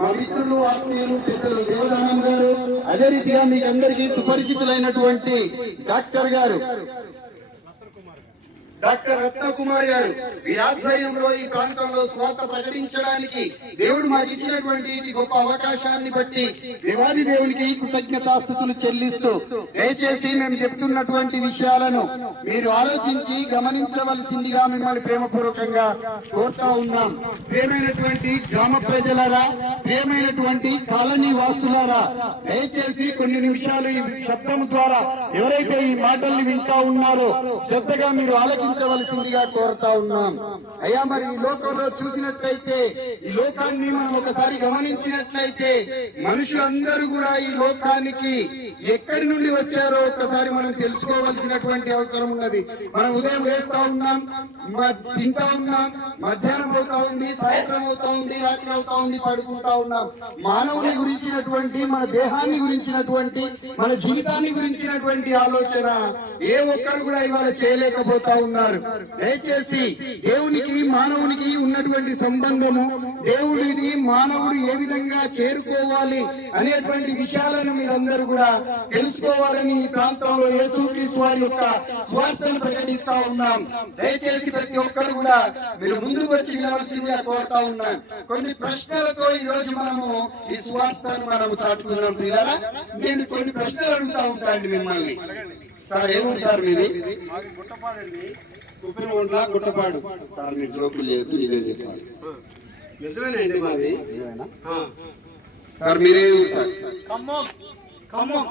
మా మిత్రులు ఆత్మీయులు పెద్దలు దేవదానం గారు అదే రీతిగా మీకు అందరికీ సుపరిచితులైనటువంటి డాక్టర్ గారు. డాక్టర్ రత్నకుమార్ గారు వీరి ఆధ్వర్యంలో ఈ ప్రాంతంలో స్వార్థ ప్రకటించడానికి దేవుడు మాకు ఇచ్చినటువంటి గొప్ప అవకాశాన్ని బట్టి దేవాది దేవునికి కృతజ్ఞతాస్థుతులు చెల్లిస్తూ దయచేసి మేము చెప్తున్నటువంటి విషయాలను మీరు ఆలోచించి గమనించవలసిందిగా మిమ్మల్ని ప్రేమపూర్వకంగా కోరుతా ఉన్నాం. ప్రియమైనటువంటి గ్రామ ప్రజలరా ప్రియమైనటువంటి కాలనీ వాసులారా దయచేసి కొన్ని నిమిషాలు ఈ శబ్దం ద్వారా ఎవరైతే ఈ మాటల్ని వింటా ఉన్నారో శ్రద్ధగా మీరు ఆలకించవలసిందిగా కోరుతా ఉన్నాం. అయ్యా మరి ఈ లోకంలో చూసినట్లయితే ఈ లోకాన్ని మనం ఒకసారి గమనించినట్లయితే మనుషులందరూ కూడా ఈ లోకానికి ఎక్కడి నుండి వచ్చారో ఒక్కసారి మనం తెలుసుకోవాల్సినటువంటి అవసరం ఉన్నది. మనం ఉదయం వేస్తా ఉన్నాం తింటా ఉన్నాం మధ్యాహ్నం అవుతా ఉంది సాయంత్రం అవుతా ఉంది రాత్రి అవుతా ఉంది పడుకుంటా ఉన్నాం. మానవుని గురించినటువంటి మన దేహాన్ని గురించినటువంటి మన జీవితాన్ని గురించినటువంటి ఆలోచన ఏ ఒక్కరు కూడా ఇవాళ చేయలేకపోతా ఉన్నారు. దయచేసి దేవునికి మానవునికి ఉన్నటువంటి సంబంధము దేవుడిని మానవుడు ఏ విధంగా చేరుకోవాలి అనేటువంటి విషయాలను మీరందరూ కూడా తెలుసుకోవాలని ఈ ప్రాంతంలో యేసుక్రీస్తు వారి యొక్క స్వార్థను ప్రకటిస్తా ఉన్నాం. దయచేసి ప్రతి ఒక్కరు కూడా మీరు ముందుకు వచ్చి వినవలసిందిగా కోరుతా ఉన్నాం. కొన్ని ప్రశ్నలతో ఈ రోజు మనము ఈ స్వార్థను మనము చాటుకున్నాం పిల్లరా నేను కొన్ని ప్రశ్నలు అడుగుతా ఉంటాండి మిమ్మల్ని. సార్ ఏముంది సార్ మీది? కుప్పిన ఒంట్ల గుట్టపాడు. సార్ మీరు జోకులు లేదు నిజం చెప్పాలి? నిజమేనండి మాది. Sir sir Khammam.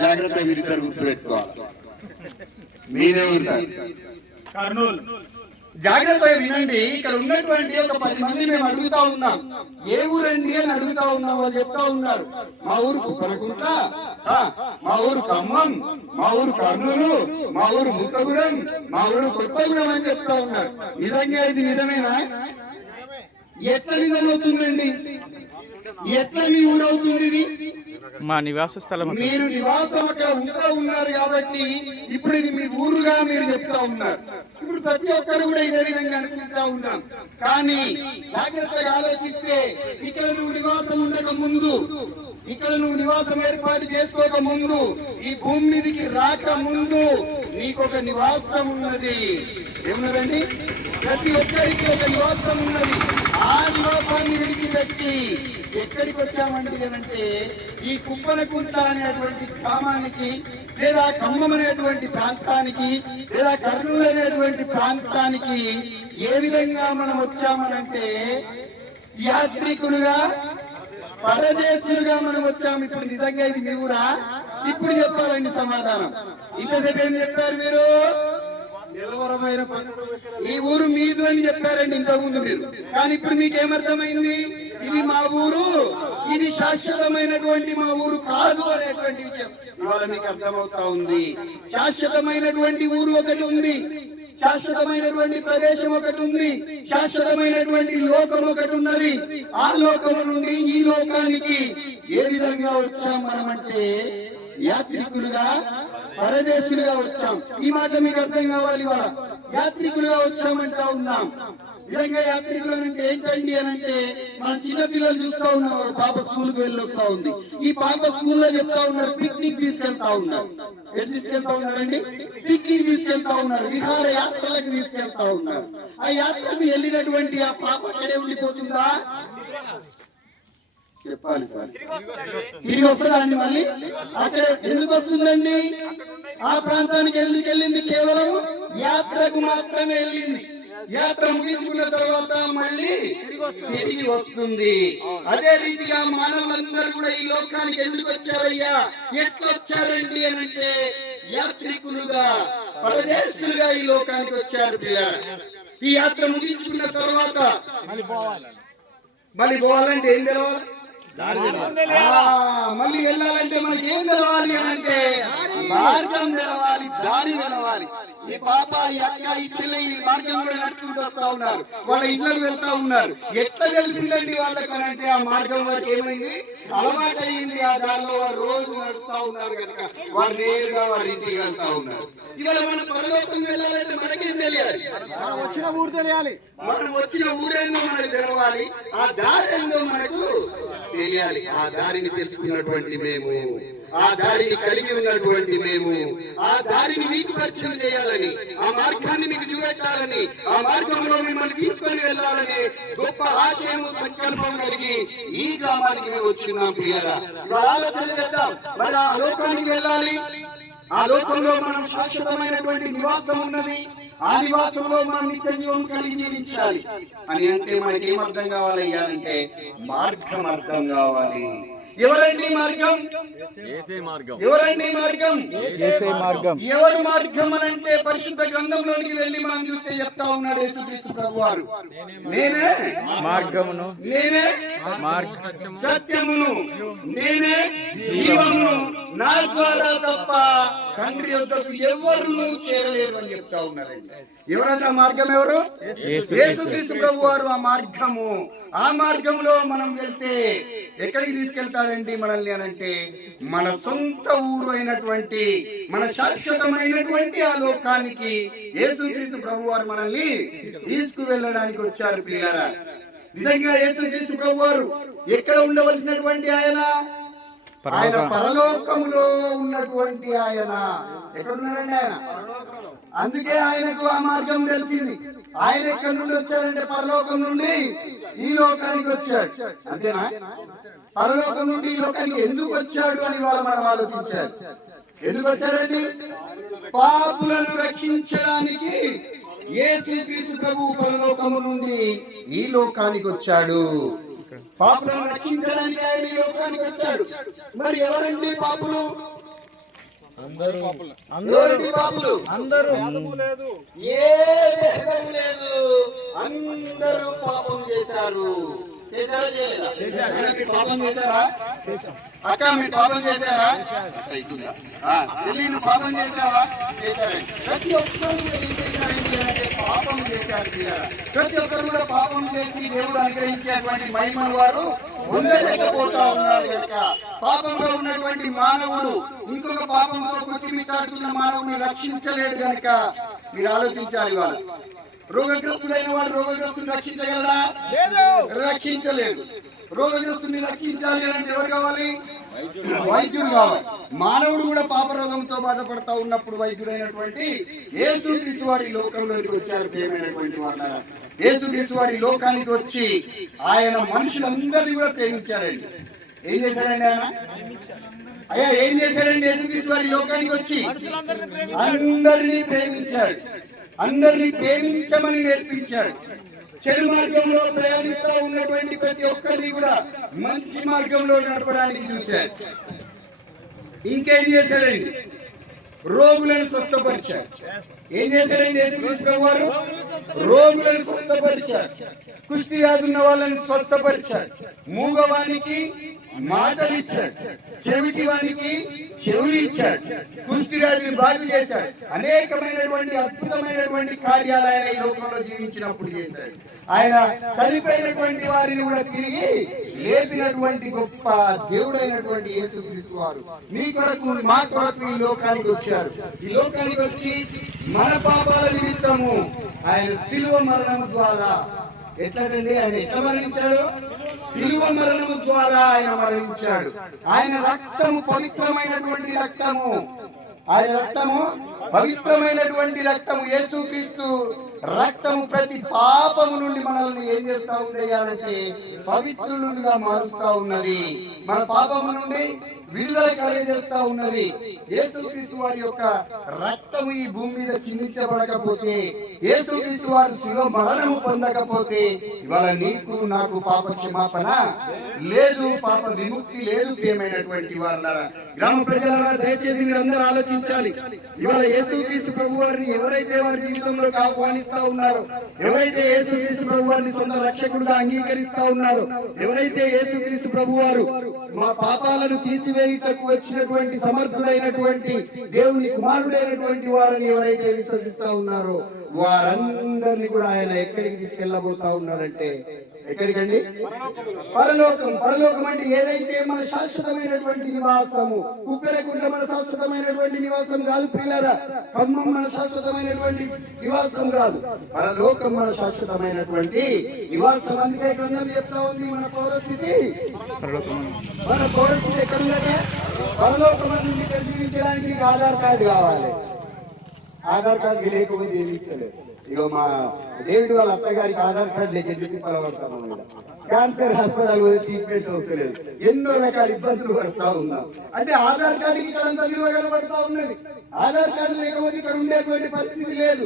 జాగ్రత్త మీరు ఇద్దరు గుర్తు పెట్టుకోవాలి మీరే సార్ కర్నూలు. జాగ్రత్తగా వినండి ఇక్కడ ఉన్నటువంటి ఒక పది మంది మేము అడుగుతా ఉన్నాం. ఏ ఊరండి అని అడుగుతా ఉన్నాం వాళ్ళు చెప్తా ఉన్నారు. మా ఊరు కుప్పనకుంట ఆ, మా ఊరు ఖమ్మం మా ఊరు కర్నూలు మా ఊరు ముత్తగూడెం మా ఊరు కొత్తగూడెం అని చెప్తా ఉన్నారు. నిజంగా ఇది నిజమేనా? ఎట్లా నిజమవుతుందండి? ఎట్లా మీ ఊరు అవుతుంది ఇది? మా నివాస స్థలం. మీరు నివాసం అక్కడ ఉంటూ ఉన్నారు కాబట్టి ఇప్పుడు ఇది మీ ఊరుగా మీరు చెప్తా ఉన్నారు. ఇప్పుడు ప్రతి ఒక్కరు కూడా ఇదే విధంగా అనుకుంటా ఉన్నాం కానీ జాగ్రత్తగా ఆలోచిస్తే ఇక్కడ నువ్వు నివాసం ఉండక ముందు ఇక్కడ నువ్వు నివాసం ఏర్పాటు చేసుకోక ముందు ఈ భూమి మీదకి రాక ముందు నీకు ఒక నివాసం ఉన్నది. ఏమున్నదండి? ప్రతి ఒక్కరికి ఒక నివాసం ఉన్నది. ఆ నివాసాన్ని విడిచిపెట్టి ఎక్కడికి వచ్చామండి అంటే ఈ కుప్పనకుంట అనేటువంటి గ్రామానికి లేదా ఖమ్మం అనేటువంటి ప్రాంతానికి లేదా కర్నూలు అనేటువంటి ప్రాంతానికి ఏ విధంగా మనం వచ్చామనంటే యాత్రికులుగా పరదేశులుగా మనం వచ్చాము ఇప్పుడు నిజంగా ఇది మీ ఊరా? ఇప్పుడు చెప్పాలండి సమాధానం. ఇంతసేపు ఏం చెప్పారు మీరు? నిలవరమైన ఈ ఊరు మీదు అని చెప్పారండి ఇంతకుముందు మీరు. కానీ ఇప్పుడు మీకు ఏమర్థమైంది? ఇది మా ఊరు ఇది శాశ్వతమైనటువంటి మా ఊరు కాదు అనేటువంటి విషయం. ఇవాళ మీకు అర్థమవుతా ఉంది. శాశ్వతమైనటువంటి ఊరు ఒకటి ఉంది. శాశ్వతమైనటువంటి ప్రదేశం ఒకటి ఉంది. శాశ్వతమైనటువంటి లోకం ఒకటి ఉన్నది. ఆ లోకం నుండి ఈ లోకానికి ఏ విధంగా వచ్చాం మనమంటే యాత్రికులుగా పరదేశులుగా వచ్చాం. ఈ మాట మీకు అర్థం కావాలి ఇవాళ. యాత్రికులుగా వచ్చామంటా ఉన్నాం. నిజంగా యాత్రికులు అంటే ఏంటండి అని అంటే మన చిన్న పిల్లలు చూస్తా ఉన్నాం పాప స్కూల్కి వెళ్ళి వస్తా ఉంది. ఈ పాప స్కూల్లో చెప్తా ఉన్నారు పిక్నిక్ తీసుకెళ్తా ఉన్నారు. ఎటు తీసుకెళ్తా ఉన్నారండి? పిక్నిక్ తీసుకెళ్తా ఉన్నారు విహార యాత్రలకు తీసుకెళ్తా ఉన్నారు. ఆ యాత్రకు వెళ్ళినటువంటి ఆ పాప అక్కడే ఉండిపోతుందా? చెప్పాలి సార్. తిరిగి వస్తుందా అండి మళ్ళీ. అక్కడ ఎందుకు వస్తుందండి? ఆ ప్రాంతానికి ఎందుకు వెళ్ళింది? కేవలం యాత్రకు మాత్రమే వెళ్ళింది. యాత్ర ముగించుకున్న తర్వాత మళ్ళీ తిరిగి వస్తుంది. అదే రీతిగా మానవులందరూ కూడా ఈ లోకానికి ఎందుకు వచ్చారయ్యా? ఎట్లా వచ్చారండి అని అంటే యాత్రికులుగా పరదేశులుగా ఈ లోకానికి వచ్చారు పిల్లలు. ఈ యాత్ర ముగించుకున్న తర్వాత మళ్ళీ పోవాలంటే ఏం తెలవాలి? మళ్ళీ వెళ్ళాలంటే మనకి ఏం తెలవాలి అని అంటే మార్గం తెలవాలి దారి తెలవాలి ఈ పాప ఈ అక్క ఈ చెల్లె ఈ మార్గం కూడా నడుచుకుంటూ వస్తా ఉన్నారు. వాళ్ళ ఇళ్ళకి వెళ్తా ఉన్నారు. ఎట్లా తెలిసిందండి వాళ్ళకి అని అంటే ఆ మార్గం వారికి ఏమైంది? అలవాటు అయింది ఆ దారిలో వారు రోజు నడుస్తా ఉన్నారు కనుక. వారు నేరుగా వారి ఇంటికి వెళ్తా ఉన్నారు. ఇవాళ మన పరలోకం వెళ్ళాలంటే మనకేం తెలియాలి? వచ్చిన ఊరు తెలియాలి. మనం వచ్చిన ఊరేందో మనకు తెలవాలి. ఆ దారి ఏందో మనకు తెలియాలి. ఆ దారిని తెలుసుకున్నటువంటి మేము. ఆ దారిని కలిగి ఉన్నటువంటి మేము. ఆ దారిని మీకు పరిచయం చేయాలని ఆ మార్గాన్ని మీకు చూపెట్టాలని ఆ మార్గంలో మిమ్మల్ని తీసుకొని వెళ్ళాలని గొప్ప ఆశయము సంకల్పం కలిగి ఈ గ్రామానికి మేము వచ్చిన్నాం ప్రియారా ఆలోచన చేద్దాం. మరి ఆ లోకానికి వెళ్ళాలి. ఆ లోకంలో మనం శాశ్వతమైనటువంటి నివాసం ఉన్నది. ఆ నివాసంలో మనం నిత్య జీవం కలిగి జీవించాలి అని అంటే మనకి ఏం అర్థం కావాలయ్యా అంటే మార్గం అర్థం కావాలి. ఎవరండి మార్గం? ఎవరండి మార్గం? ఎవరు మార్గం అని అంటే పరిశుద్ధ గ్రంథంలోనికి వెళ్ళి మనం చూస్తే చెప్తా ఉన్నాడు యేసుక్రీస్తు ప్రభు వారు నేనే? మార్గమును. నేనే? మార్గ సత్యమును. నేనే? జీవమును. నా ద్వారా తప్ప తండ్రి యొద్దకు ఎవరును చేరలేరు అని చెప్తా ఉన్నారండి. ఎవరంటే ఆ మార్గం ఎవరు? యేసుక్రీస్తు. ప్రభు వారు ఆ మార్గము. ఆ మార్గంలో మనం వెళ్తే ఎక్కడికి తీసుకెళ్తాడండి మనల్ని అని అంటే మన సొంత ఊరు అయినటువంటి మన శాశ్వతమైనటువంటి ఆ లోకానికి యేసుక్రీస్తు ప్రభు వారు మనల్ని తీసుకువెళ్ళడానికి వచ్చారు పిల్లరా నిజంగా యేసుక్రీస్తు ప్రభు వారు ఎక్కడ ఉండవలసినటువంటి ఆయన? ఆయన పరలోకములో ఉన్నటువంటి ఆయన. ఎక్కడున్నాడండి ఆయన? అందుకే ఆయనకు ఆ మార్గం తెలిసింది. ఆయన ఎక్కడి నుండి వచ్చాడంటే పరలోకం నుండి ఈ లోకానికి వచ్చాడు. అంతేనా? పరలోకం నుండి ఈ లోకానికి ఎందుకు వచ్చాడు అని వాళ్ళు మనం ఆలోచించారు ఎందుకు వచ్చాడండి? పాపులను రక్షించడానికి యేసుక్రీస్తు ప్రభు పరలోకము నుండి ఈ లోకానికి వచ్చాడు. పాపులను రక్షించడానికి ఆయన ఈ లోకానికి వచ్చాడు. మరి ఎవరండి పాపులు? ఎవరండి పాపులు? లేదు. ఏ భేదం లేదు. అందరూ పాపం చేశారు. చేశారా చేయలేదా? అన్న, మీరు పాపం చేశారా? అక్క మీరు పాపం చేశారా? చెల్లి నువ్వు పాపం చేశావా? చేశారండి. ప్రతి ఒక్కరు కూడా ఏం చేశారండి అంటే ప్రతి ఒక్కరు కూడా పాపం చేసి దేవుడు అనుగ్రహించేటువంటి మహిమను వారు పొందలేకపోతా ఉన్నారు కనుక. పాపంలో ఉన్నటువంటి మానవుడు ఇంకొక పాపంతో కొట్టిమిట్టాడుతున్న మానవుని రక్షించలేడు కనుక. మీరు ఆలోచించాలి వాళ్ళు. రోగగ్రస్తుడైన వాడు రోగగ్రస్తుని రక్షించగలడా? రక్షించలేడు. రోగగ్రస్తుని రక్షించాలి అంటే ఎవరు కావాలి? వైద్యుడు కావాలి. మానవుడు కూడా పాపరోగంతో బాధపడతా ఉన్నప్పుడు వైద్యుడైనటువంటి యేసుక్రీస్తు వారి లోకంలోకి వచ్చారు ప్రేమైనటువంటి వాళ్ళ యేసుక్రీస్తు వారి లోకానికి వచ్చి ఆయన మనుషులందరినీ కూడా ప్రేమించారండి. ఏం చేశారండి ఆయన? అయ్యా ఏం చేశాడండి యేసుక్రీస్తు వారి లోకానికి వచ్చి? అందరినీ ప్రేమించాడు. అందరినీ ప్రేమించమని నేర్పించాడు. చెడు మార్గంలో ప్రయాణిస్తూ ఉన్నటువంటి ప్రతి ఒక్కరిని కూడా మంచి మార్గంలో నడపడానికి చూశారు. ఇంకేం చేశాడండి? రోగులను స్వస్థపరిచాడు ఏం చేశాడండి యేసుక్రీస్తు ప్రభు వారు రోగులను స్వస్థపరిచాడు కుష్టి వ్యాధి ఉన్న వాళ్ళని స్వస్థపరిచాడు మూగవానికి మాటలు ఇచ్చాడు చెవిటి వానికి చెవులు ఇచ్చాడు కుష్టి వ్యాధిని బాగు చేశాడు. అనేకమైనటువంటి అద్భుతమైనటువంటి కార్యాలు ఆయన ఈ లోకంలో జీవించినప్పుడు చేశాడు. ఆయన చనిపోయినటువంటి వారిని కూడా తిరిగి లేపినటువంటి గొప్ప దేవుడైనటువంటి యేసుక్రీస్తు వారు. మీ కొరకు మా కొరకు ఈ లోకానికి వచ్చారు. ఈ లోకానికి వచ్చి మన పాపాల నిమిత్తము ఆయన శిలువ మరణం ద్వారా ఎట్లాంటి ఆయన ఎట్లా మరణించాడు? శిలువ మరణము ద్వారా ఆయన మరణించాడు. ఆయన రక్తము పవిత్రమైనటువంటి రక్తము. ఆయన రక్తము పవిత్రమైనటువంటి రక్తము యేసుక్రీస్తు రక్తము ప్రతి పాపము నుండి మనల్ని ఏం చేస్తా ఉంది పవిత్రులుగా మారుస్తా ఉన్నది. మన పాపము నుండి విడుదల కలిగజేస్తా ఉన్నది. యేసుక్రీస్తు వారి యొక్క రక్తము ఈ భూమి మీద చిందించబడకపోతే యేసుక్రీస్తు వారు శిలో మరణము పొందకపోతే ఇవాళ నీకు నాకు పాప క్షమాపణ లేదు పాప విముక్తి లేదు ప్రియమైనటువంటి వారు గ్రామ ప్రజలారా దయచేసి మీరందరూ ఆలోచించాలి. ఇవాళ యేసుక్రీస్తు ప్రభు వారిని ఎవరైతే వారి జీవితంలోకి ఆహ్వానిస్తా ఉన్నారో ఎవరైతే యేసుక్రీస్తు ప్రభు వారిని సొంత రక్షకుడుగా అంగీకరిస్తా ఉన్నారో ఎవరైతే యేసుక్రీస్తు ప్రభు వారు మా పాపాలను తీసివేయుటకు వచ్చినటువంటి సమర్థుడైనటువంటి దేవుని కుమారుడైనటువంటి వారిని ఎవరైతే విశ్వసిస్తా ఉన్నారో వారందరినీ కూడా ఆయన ఎక్కడికి తీసుకెళ్ళబోతా ఉన్నారంటే ఎక్కడికండి? పరలోకం. పరలోకం అంటే ఏదైతే మన శాశ్వతమైనటువంటి నివాసము ఉప్పెరకుంట మన శాశ్వతమైనటువంటి నివాసం కాదు పిల్లరా. ఖమ్మం మన శాశ్వతమైనటువంటి నివాసం కాదు. పరలోకం మన శాశ్వతమైనటువంటి నివాసం. అందుకే గ్రంథం చెప్తా ఉంది మన పౌరస్థితి మన పౌరస్థితి ఎక్కడుందంటే పరలోకం అనేది ఇక్కడ జీవించడానికి ఆధార్ కార్డు కావాలి. ఆధార్ కార్డు లేకపోతే జీవిస్తలేదు ఇగో మా డేవిడ్ వాళ్ళ అత్తగారికి ఆధార్ కార్డు లేక చెప్పి పలవడతాం క్యాన్సర్ హాస్పిటల్ పోయి ట్రీట్మెంట్ అవుతలేదు. ఎన్నో రకాల ఇబ్బందులు పడతా ఉన్నాం. అంటే ఆధార్ కార్డుకి ఇక్కడ అంత విలువ కనబడతా ఉన్నది. ఆధార్ కార్డు లేకపోతే ఇక్కడ ఉండేటువంటి పరిస్థితి లేదు.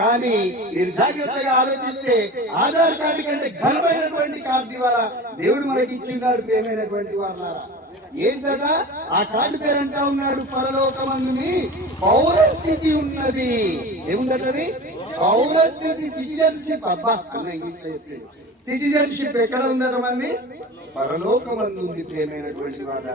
కానీ మీరు జాగ్రత్తగా ఆలోచిస్తే ఆధార్ కార్డు కంటే ఘనమైనటువంటి కార్డు ఇవాళ దేవుడు మనకి ఇచ్చిన్నాడు ప్రేమైనటువంటి వాళ్ళారా ఏంటట ఆ కార్డు పేరు అంటా ఉన్నాడు పరలోకమందుని. పౌర స్థితి ఉన్నది. ఏముందటది? పౌరస్థితి సిటిజన్షిప్. అబ్బా అన్న ఇంగ్లీష్ సిటిజన్షిప్ ఎక్కడ ఉందట మంది పరలోకమందు ఉంది ప్రియమైనటువంటి వాళ్ళ